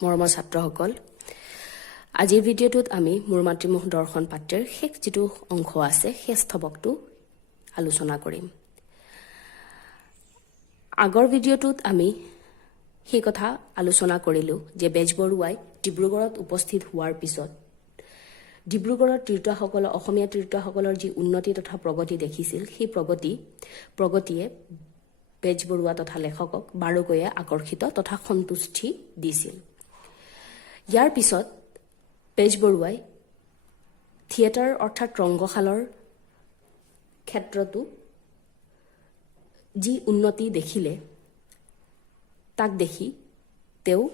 মৰমৰ ছাত্ৰসকল, আজিৰ ভিডিঅ'টোত আমি মোৰ মাতৃমুখ দৰ্শন পাঠ্যৰ শেষ যিটো অংশ আছে সেই স্তৱকটো আলোচনা কৰিম। আগৰ ভিডিঅ'টোত আমি সেই কথা আলোচনা কৰিলোঁ যে বেজবৰুৱাই ডিব্ৰুগড়ত উপস্থিত হোৱাৰ পিছত ডিব্ৰুগড়ৰ তিৰোতাসকলৰ অসমীয়া তিৰোতাসকলৰ যি উন্নতি তথা প্ৰগতি দেখিছিল, সেই প্ৰগতিয়ে বেজবৰুৱা তথা লেখকক বাৰুকৈয়ে আকৰ্ষিত তথা সন্তুষ্টি দিছিল। ইয়াৰ পিছত বেজবৰুৱাই থিয়েটাৰ অৰ্থাৎ ৰংগশালৰ ক্ষেত্ৰতো যি উন্নতি দেখিলে তাক দেখি তেওঁ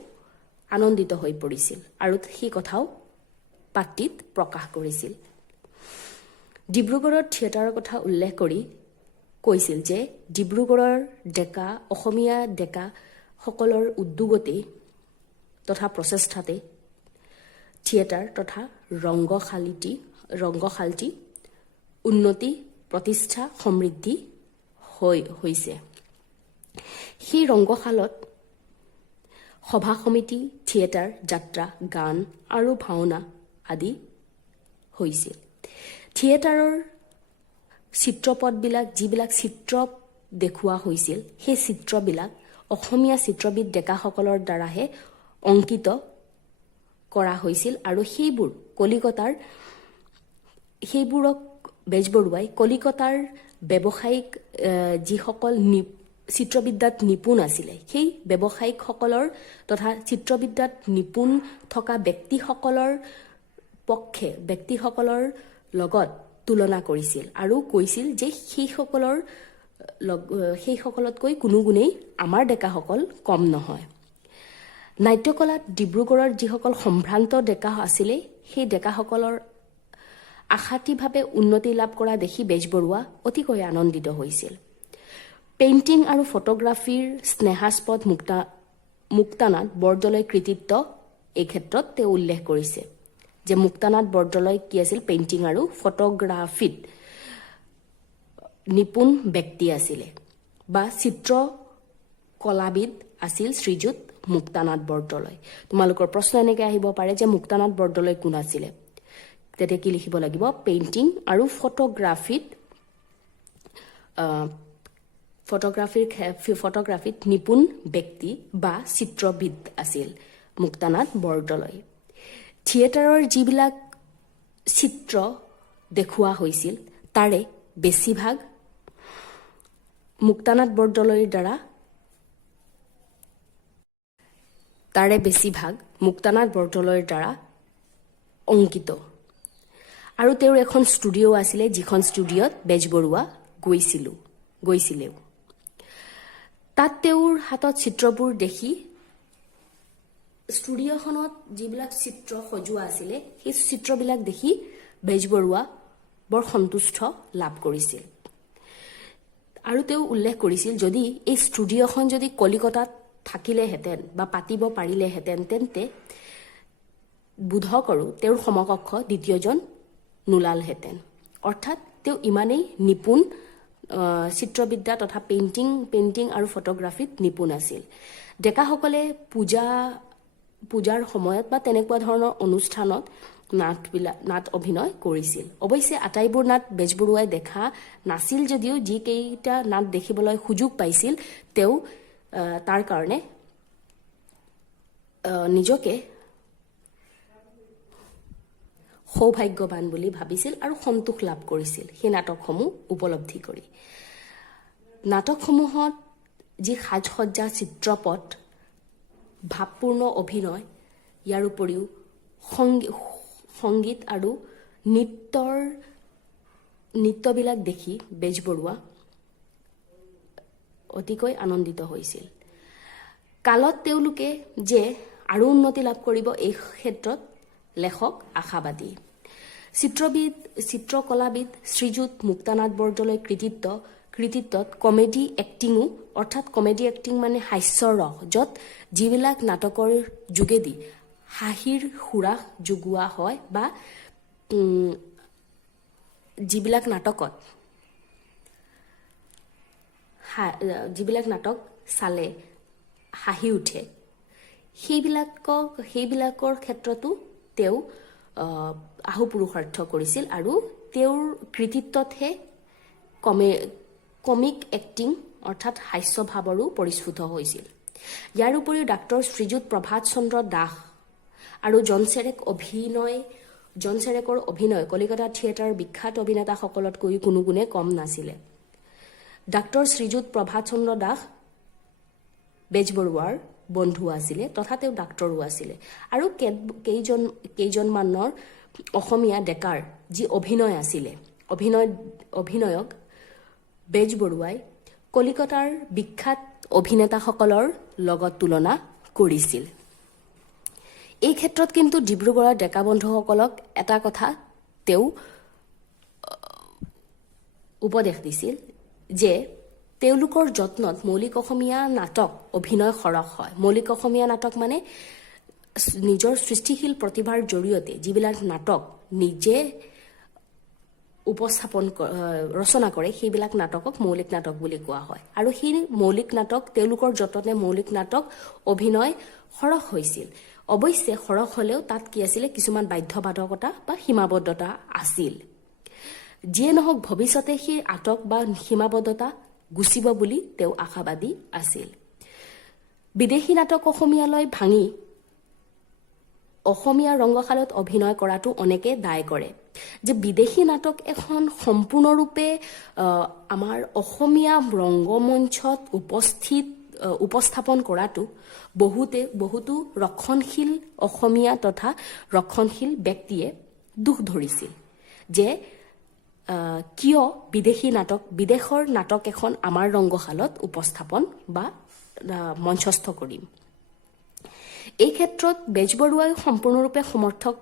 আনন্দিত হৈ পৰিছিল আৰু সেই কথাও পাঠটিত প্ৰকাশ কৰিছিল। ডিব্ৰুগড়ৰ থিয়েটাৰৰ কথা উল্লেখ কৰি কৈছিল যে ডিব্ৰুগড়ৰ অসমীয়া ডেকাসকলৰ উদ্যোগতেই তথা প্ৰচেষ্টাতে থিয়েটাৰ তথা ৰংগশালটি উন্নতি প্ৰতিষ্ঠা সমৃদ্ধি হৈছে। সেই ৰংগশালত সভা সমিতি, থিয়েটাৰ, যাত্ৰা, গান আৰু ভাওনা আদি হৈছিল। থিয়েটাৰৰ চিত্ৰপটবিলাক যিবিলাক চিত্ৰ দেখুওৱা হৈছিল, সেই চিত্ৰবিলাক অসমীয়া চিত্ৰবিদ ডেকাসকলৰ দ্বাৰাহে অংকিত কৰা হৈছিল আৰু সেইবোৰক বেজবৰুৱাই কলিকতাৰ ব্যৱসায়িক যিসকল চিত্ৰবিদ্যাত নিপুণ আছিলে, সেই ব্যৱসায়িকসকলৰ তথা চিত্ৰবিদ্যাত নিপুণ থকা ব্যক্তিসকলৰ লগত তুলনা কৰিছিল আৰু কৈছিল যে সেইসকলতকৈ কোনো গুণেই আমাৰ ডেকাসকল কম নহয়। নাট্যকলাত ডিব্ৰুগড়ৰ যিসকল সম্ভ্ৰান্ত ডেকা আছিলে, সেই ডেকাসকলৰ আশাতীভাৱে উন্নতি লাভ কৰা দেখি বেজবৰুৱা অতিকৈ আনন্দিত হৈছিল। পেইণ্টিং আৰু ফটোগ্ৰাফীৰ স্নেহাস্পদ মুক্তানাথ বৰদলৈৰ কৃতিত্ব এই ক্ষেত্ৰত তেওঁ উল্লেখ কৰিছে যে মুক্তানাথ বৰদলৈ কি আছিল, পেইণ্টিং আৰু ফটোগ্ৰাফীত নিপুণ ব্যক্তি আছিলে বা চিত্ৰকলাবিদ আছিল শ্ৰীযুত মুক্তানাথ বৰদলৈ। তোমালোকৰ প্ৰশ্ন এনেকৈ আহিব পাৰে যে মুক্তানাথ বৰদলৈ কোন আছিলে? তেতিয়া কি লিখিব লাগিব? পেইণ্টিং আৰু ফটোগ্ৰাফীত নিপুণ ব্যক্তি বা চিত্ৰবিদ আছিল মুক্তানাথ বৰদলৈ। থিয়েটাৰৰ যিবিলাক চিত্ৰ দেখুওৱা হৈছিল তাৰে বেছিভাগ মুক্তানাথ বৰদলৈৰ দ্বাৰা অংকিত আৰু তেওঁৰ এখন ষ্টুডিঅ' আছিলে, যিখন ষ্টুডিঅ'ত বেজবৰুৱা গৈছিলেও। তাত তেওঁৰ হাতত চিত্ৰবোৰ দেখি ষ্টুডিঅ'খনত যিবিলাক চিত্ৰ সজোৱা আছিলে, সেই চিত্ৰবিলাক দেখি বেজবৰুৱা বৰ সন্তুষ্ট লাভ কৰিছিল আৰু তেওঁ উল্লেখ কৰিছিল যদি এই ষ্টুডিঅ'খন যদি কলিকতাত থাকিলেহেঁতেন বা পাতিব পাৰিলেহেঁতেন তেন্তে বোধ কৰোঁ তেওঁৰ সমকক্ষ দ্বিতীয়জন নোলালহেঁতেন। অৰ্থাৎ তেওঁ ইমানেই নিপুণ চিত্ৰবিদ্যা তথা পেইণ্টিং আৰু ফটোগ্ৰাফীত নিপুণ আছিল। ডেকাসকলে পূজাৰ সময়ত বা তেনেকুৱা ধৰণৰ অনুষ্ঠানত নাট অভিনয় কৰিছিল। অৱশ্যে আটাইবোৰ নাট বেজবৰুৱাই দেখা নাছিল যদিও যিকেইটা নাট দেখিবলৈ সুযোগ পাইছিল তেওঁ তাৰ কাৰণে নিজকে সৌভাগ্যৱান বুলি ভাবিছিল আৰু সন্তোষ লাভ কৰিছিল সেই নাটকসমূহ উপলব্ধি কৰি। নাটকসমূহত যি সাজসজ্জা, চিত্ৰপট, ভাৱপূৰ্ণ অভিনয়, ইয়াৰ উপৰিও সংগীত আৰু নৃত্যবিলাক দেখি বেজবৰুৱা অতিকৈ আনন্দিত হৈছিল। কালত তেওঁলোকে যে আৰু উন্নতি লাভ কৰিব এই ক্ষেত্ৰত লেখক আশাবাদী। চিত্ৰকলাবিদ শ্ৰীযুত মুক্তানাথ বৰদলৈৰ কৃতিত্বত কমেডি এক্টিঙো, অৰ্থাৎ কমেডি এক্টিং মানে হাস্যৰ ৰস, য'ত যিবিলাক নাটকৰ যোগেদি হাঁহিৰ সুৰাস যোগোৱা হয় বা যিবিলাক নাটক চালে হাঁহি উঠে, সেইবিলাকৰ ক্ষেত্ৰতো তেওঁ আহু পুৰুষাৰ্থ কৰিছিল আৰু তেওঁৰ কৃতিত্বতহে কমিক এক্টিং অৰ্থাৎ হাস্যভাৱৰো পৰিস্ফুট হৈছিল। ইয়াৰ উপৰিও ডাক্তৰ শ্ৰীযুত প্ৰভাত চন্দ্ৰ দাস আৰু জন চেৰেকৰ অভিনয় কলিকতা থিয়েটাৰৰ বিখ্যাত অভিনেতাসকলতকৈ কোনো গুণে কম নাছিলে। ডাক্তৰ শ্ৰীযুত প্ৰভাত চন্দ্ৰ দাস বেজবৰুৱাৰ বন্ধু আছিলে তথা তেওঁ ডাক্তৰো আছিলে আৰু কেইজনমানৰ অসমীয়া ডেকাৰ যি অভিনয় আছিলে অভিনয়ক বেজবৰুৱাই কলিকতাৰ বিখ্যাত অভিনেতাসকলৰ লগত তুলনা কৰিছিল। এই ক্ষেত্ৰত কিন্তু ডিব্ৰুগড়ৰ ডেকা বন্ধুসকলক এটা কথা তেওঁ উপদেশ দিছিল যে তেওঁলোকৰ যত্নত মৌলিক অসমীয়া নাটক অভিনয় সৰহ হয়। মৌলিক অসমীয়া নাটক মানে নিজৰ সৃষ্টিশীল প্ৰতিভাৰ জৰিয়তে যিবিলাক নাটক নিজে ৰচনা কৰে সেইবিলাক নাটকক মৌলিক নাটক বুলি কোৱা হয় আৰু সেই মৌলিক নাটক তেওঁলোকৰ যতনে মৌলিক নাটক অভিনয় সৰহ হৈছিল। অৱশ্যে সৰহ হলেও তাত কি আছিলে কিছুমান বাধ্যবাধকতা বা সীমাবদ্ধতা আছিল। যিয়ে নহওক ভৱিষ্যতে সেই আটক বা সীমাবদ্ধতা গুচিব বুলি তেওঁ আশাবাদী আছিল। বিদেশী নাটক অসমীয়ালৈ ভাঙি অসমীয়া ৰংগশালত অভিনয় কৰাটো অনেকে দায় কৰে যে বিদেশী নাটক এখন সম্পূৰ্ণৰূপে আমাৰ অসমীয়া ৰংগমঞ্চত উপস্থাপন কৰাটো বহুতো ৰক্ষণশীল অসমীয়া তথা ৰক্ষণশীল ব্যক্তিয়ে দুখ ধৰিছিল যে কিয় বিদেশৰ নাটক এখন আমাৰ ৰংগশালত উপস্থাপন বা মঞ্চস্থ কৰিম। এই ক্ষেত্ৰত বেজবৰুৱাই সম্পূৰ্ণৰূপে সমৰ্থক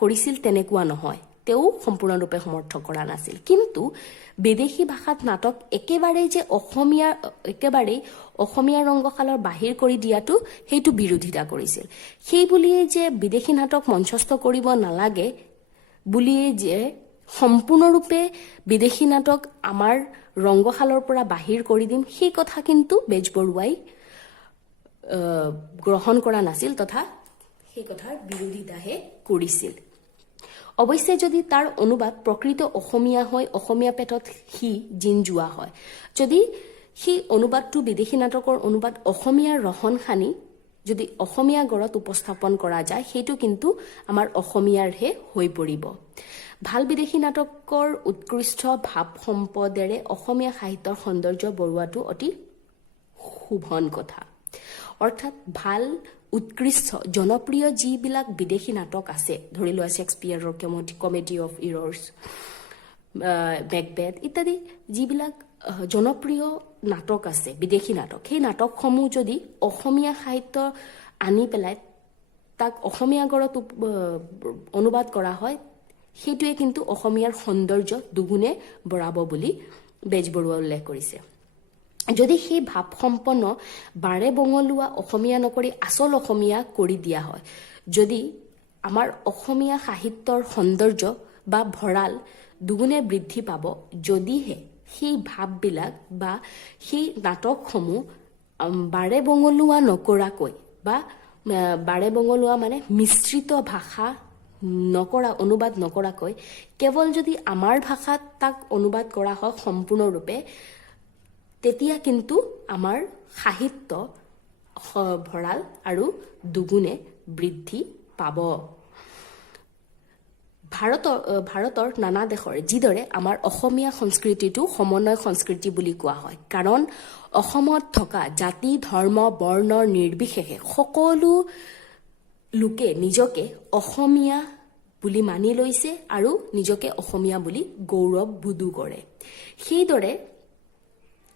কৰিছিল তেনেকুৱা নহয়, তেওঁ সম্পূৰ্ণৰূপে সমৰ্থক কৰা নাছিল। কিন্তু বিদেশী ভাষাত নাটক একেবাৰেই অসমীয়া ৰংগশালৰ বাহিৰ কৰি দিয়াটো সেইটো বিৰোধিতা কৰিছিল। সেই বুলিয়ে যে বিদেশী নাটক মঞ্চস্থ কৰিব নালাগে বুলিয়ে যে সম্পূৰ্ণৰূপে বিদেশী নাটক আমাৰ ৰংগশালৰ পৰা বাহিৰ কৰি দিম সেই কথা কিন্তু বেজবৰুৱাই গ্ৰহণ কৰা নাছিল তথা সেই কথাৰ বিৰোধিতাহে কৰিছিল। অৱশ্যে যদি তাৰ অনুবাদ প্ৰকৃত অসমীয়া হয় অসমীয়া পেটত সি জিন যোৱা হয়, যদি সেই অনুবাদটো বিদেশী নাটকৰ অনুবাদ অসমীয়াৰ ৰহন সানি যদি অসমীয়া গড়ত উপস্থাপন কৰা যায় সেইটো কিন্তু আমাৰ অসমীয়াৰহে হৈ পৰিব। ভাল বিদেশী নাটকৰ উৎকৃষ্ট ভাৱ সম্পদেৰে অসমীয়া সাহিত্যৰ সৌন্দৰ্য বঢ়োৱাটো অতি শুভন কথা। অৰ্থাৎ ভাল উৎকৃষ্ট জনপ্ৰিয় যিবিলাক বিদেশী নাটক আছে, ধৰি লোৱা শ্বেক্সপিয়াৰৰ কমেডি অফ ইৰৰ্ছ, মেকবেথ ইত্যাদি যিবিলাক জনপ্ৰিয় নাটক আছে বিদেশী নাটক, সেই নাটকসমূহ যদি অসমীয়া সাহিত্য আনি পেলাই তাক অসমীয়া গড়ত অনুবাদ কৰা হয় সেইটোৱে কিন্তু অসমীয়াৰ সৌন্দৰ্য দুগুণে বঢ়াব বুলি বেজবৰুৱাই উল্লেখ কৰিছে। যদি সেই ভাৱসম্পন্ন বাৰে বঙলোৱা অসমীয়া নকৰি আচল অসমীয়া কৰি দিয়া হয়, যদি আমাৰ অসমীয়া সাহিত্যৰ সৌন্দৰ্য বা ভঁৰাল দুগুণে বৃদ্ধি পাব যদিহে সেই ভাৱবিলাক বা সেই নাটকসমূহ বাৰে বঙলোৱা নকৰাকৈ বা বাৰে বঙলোৱা মানে মিশ্ৰিত ভাষা অনুবাদ নকৰাকৈ কেৱল যদি আমাৰ ভাষাত তাক অনুবাদ কৰা হয় সম্পূৰ্ণৰূপে, তেতিয়া কিন্তু আমাৰ সাহিত্য ভঁৰাল আৰু দুগুণে বৃদ্ধি পাব। ভাৰতৰ নানা দেশৰ যিদৰে আমাৰ অসমীয়া সংস্কৃতিটো সমন্বয় সংস্কৃতি বুলি কোৱা হয়, কাৰণ অসমত থকা জাতি ধৰ্ম বৰ্ণৰ নিৰ্বিশেষে সকলো লোকে নিজকে অসমীয়া বুলি মানি লৈছে আৰু নিজকে অসমীয়া বুলি গৌৰৱ বোধো কৰে। সেইদৰে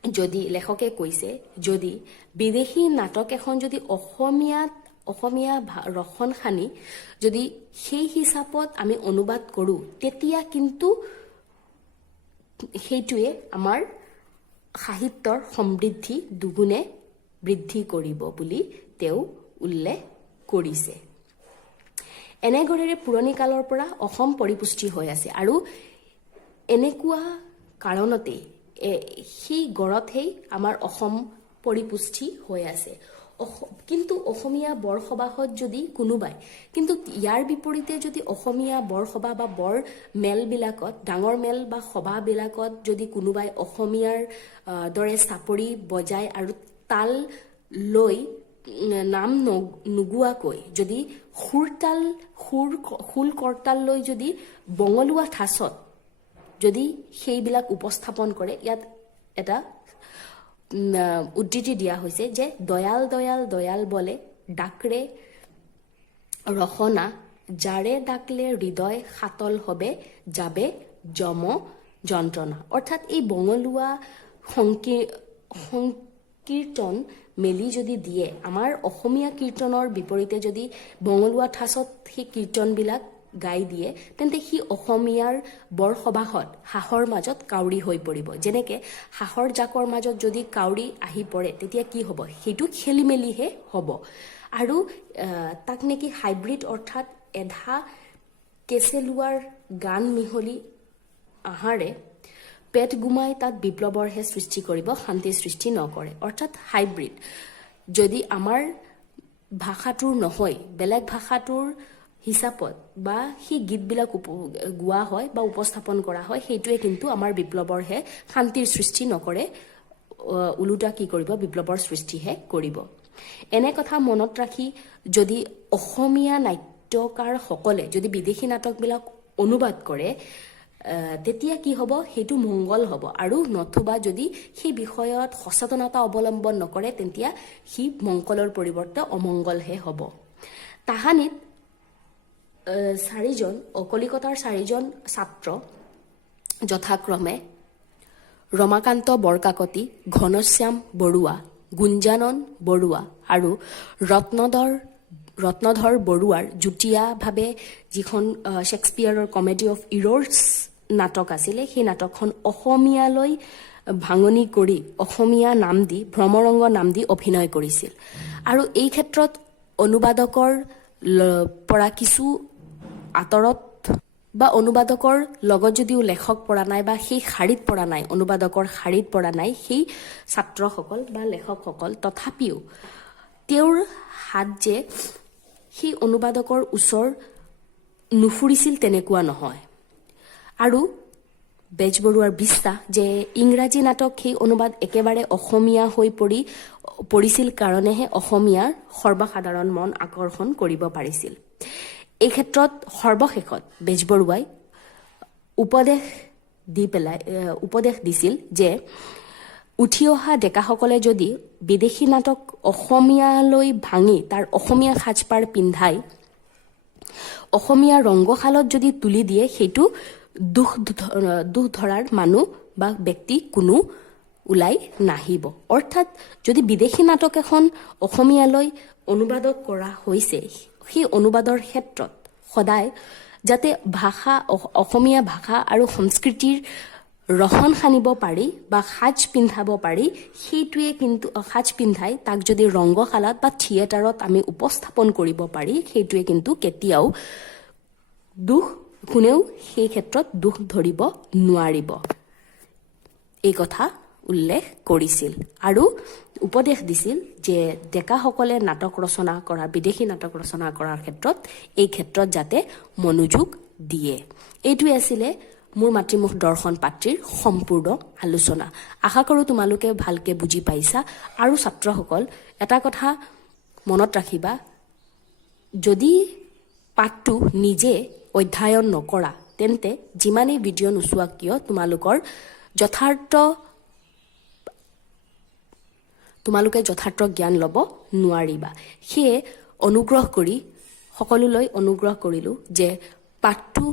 যদি লেখকে কৈছে যদি বিদেশী নাটক এখন যদি অসমীয়া ৰসন সানি যদি সেই হিচাপত আমি অনুবাদ কৰোঁ তেতিয়া কিন্তু সেইটোৱে আমাৰ সাহিত্যৰ সমৃদ্ধি দুগুণে বৃদ্ধি কৰিব বুলি তেওঁ উল্লেখ কৰিছে। এনেদৰে পুৰণি কালৰ পৰা অসম পৰিপুষ্টি হৈ আছে আৰু এনেকুৱা কাৰণতেই সেই গড়তেই আমাৰ অসম পৰিপুষ্টি হৈ আছে। কিন্তু অসমীয়া বৰসবাহত যদি কোনোবাই, কিন্তু ইয়াৰ বিপৰীতে যদি অসমীয়া বৰসবাহ বা বৰ মেলবিলাকত, ডাঙৰ মেল বা সবাহবিলাকত যদি কোনোবাই অসমীয়াৰ দৰে চাপৰি বজায় আৰু তাল লৈ নাম নোগোৱাকৈ যদি খোল কৰতাল লৈ যদি বঙলুৱা ঠাচত যদি সেইবিলাক উপস্থাপন কৰে, ইয়াত এটা উদ্ধৃতি দিয়া হৈছে যে দয়াল দয়াল দয়াল বলে ডাকৰে ৰসনা, যাৰে ডাকলে হৃদয় সাতল হবে যাবে যম যন্ত্ৰণা। অৰ্থাৎ এই বঙলুৱা সংকীৰ্তন মেলি যদি দিয়ে, আমাৰ অসমীয়া কীৰ্তনৰ বিপৰীতে যদি বঙলুৱা ঠাচত সেই কীৰ্তনবিলাক গাই দিয়ে, তেন্তে সি অসমীয়াৰ বৰসবাহত হাঁহৰ মাজত কাউৰী হৈ পৰিব। যেনেকৈ হাঁহৰ জাকৰ মাজত যদি কাউৰী আহি পৰে, তেতিয়া কি হ'ব? সেইটো খেলি মেলিহে হ'ব। আৰু তাক নেকি হাইব্ৰিড, অৰ্থাৎ এধা কেঁচেলুৱাৰ গান মিহলি আহাৰে পেট গুমাই তাত বিপ্লৱৰহে সৃষ্টি কৰিব, শান্তিৰ সৃষ্টি নকৰে। অৰ্থাৎ হাইব্ৰিড, যদি আমাৰ ভাষাটোৰ নহয় বেলেগ ভাষাটোৰ হিচাপত বা সেই গীতবিলাক গোৱা হয় বা উপস্থাপন কৰা হয়, সেইটোৱে কিন্তু আমাৰ বিপ্লৱৰহে শান্তিৰ সৃষ্টি নকৰে, ওলোটা কি কৰিব? বিপ্লৱৰ সৃষ্টিহে কৰিব। এনে কথা মনত ৰাখি যদি অসমীয়া নাট্যকাৰসকলে যদি বিদেশী নাটকবিলাক অনুবাদ কৰে, তেতিয়া কি হ'ব? সেইটো মংগল হ'ব। আৰু নতুবা যদি সেই বিষয়ত সচেতনতা অৱলম্বন নকৰে, তেতিয়া সি মংগলৰ পৰিৱৰ্তে অমংগলহে হ'ব। তাহানিত কলিকতাৰ 4জন ছাত্ৰ যথাক্ৰমে ৰমাকান্ত বৰকাকতি, ঘনশ্যাম বৰুৱা, গুঞ্জানন বৰুৱা আৰু ৰত্নধৰ বৰুৱাৰ যুটীয়াভাৱে যিখন শ্বেক্সপিয়াৰৰ কমেডি অফ ইৰৰ্ছ নাটক আছিলে, সেই নাটকখন অসমীয়ালৈ ভাঙনি কৰি অসমীয়া নাম দি, ভ্ৰমৰংগ নাম দি অভিনয় কৰিছিল। আৰু এই ক্ষেত্ৰত অনুবাদকৰ পৰা কিছু আঁতৰত বা অনুবাদকৰ লগত যদিও লেখক পৰা নাই বা সেই শাৰীত পৰা নাই, অনুবাদকৰ শাৰীত পৰা নাই সেই ছাত্ৰসকল বা লেখকসকল, তথাপিও তেওঁৰ হাত যে সেই অনুবাদকৰ ওচৰ নুফুৰিছিল তেনেকুৱা নহয়। আৰু বেজবৰুৱাৰ বিশ্বাস যে ইংৰাজী নাটক সেই অনুবাদ একেবাৰে অসমীয়া হৈ পৰিছিল কাৰণেহে অসমীয়াৰ সৰ্বসাধাৰণ মন আকৰ্ষণ কৰিব পাৰিছিল। এই ক্ষেত্ৰত সৰ্বশেষত বেজবৰুৱাই উপদেশ দিছিল যে উঠি অহা ডেকাসকলে যদি বিদেশী নাটক অসমীয়ালৈ ভাঙি তাৰ অসমীয়া সাজপাৰ পিন্ধাই অসমীয়া ৰংগশালত যদি তুলি দিয়ে, সেইটো দুখ ধৰাৰ মানুহ বা ব্যক্তি কোনো ওলাই নাহিব। অৰ্থাৎ যদি বিদেশী নাটক এখন অসমীয়ালৈ অনুবাদ কৰা হৈছে, সেই অনুবাদৰ ক্ষেত্ৰত সদায় যাতে অসমীয়া ভাষা আৰু সংস্কৃতিৰ ৰহণ সানিব পাৰি বা সাজ পিন্ধাব পাৰি, সেইটোৱে কিন্তু সাজ পিন্ধাই তাক যদি ৰংগশালাত বা থিয়েটাৰত আমি উপস্থাপন কৰিব পাৰি, সেইটোৱে কিন্তু কেতিয়াও কোনেও সেই ক্ষেত্ৰত দুখ ধৰিব নোৱাৰিব, এই কথা উল্লেখ কৰিছিল। আৰু উপদেশ দিছিল যে ডেকাসকলে নাটক ৰচনা কৰা, বিদেশী নাটক ৰচনা কৰাৰ ক্ষেত্ৰত এই ক্ষেত্ৰত যাতে মনোযোগ দিয়ে। এইটোৱে আছিলে মোৰ মাতৃমুখ দৰ্শন পাত্ৰীৰ সম্পূৰ্ণ আলোচনা। আশা কৰোঁ তোমালোকে ভালকৈ বুজি পাইছা। আৰু ছাত্ৰসকল, এটা কথা মনত ৰাখিবা, যদি পাঠটো নিজে অধ্যয়ন নকৰা, তেন্তে যিমানেই ভিডিঅ' নোচোৱা কিয় তোমালোকে যথাৰ্থ জ্ঞান ল'ব নোৱাৰিবা। সেয়ে সকলোলৈ অনুগ্ৰহ কৰিলোঁ যে পাঠটো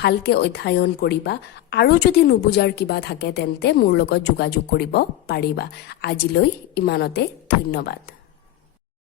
ভালকৈ অধ্যয়ন কৰিবা। আৰু যদি নুবুজাৰ কিবা থাকে তেন্তে মোৰ লগত যোগাযোগ কৰিব পাৰিবা। আজিলৈ ইমানতে, ধন্যবাদ।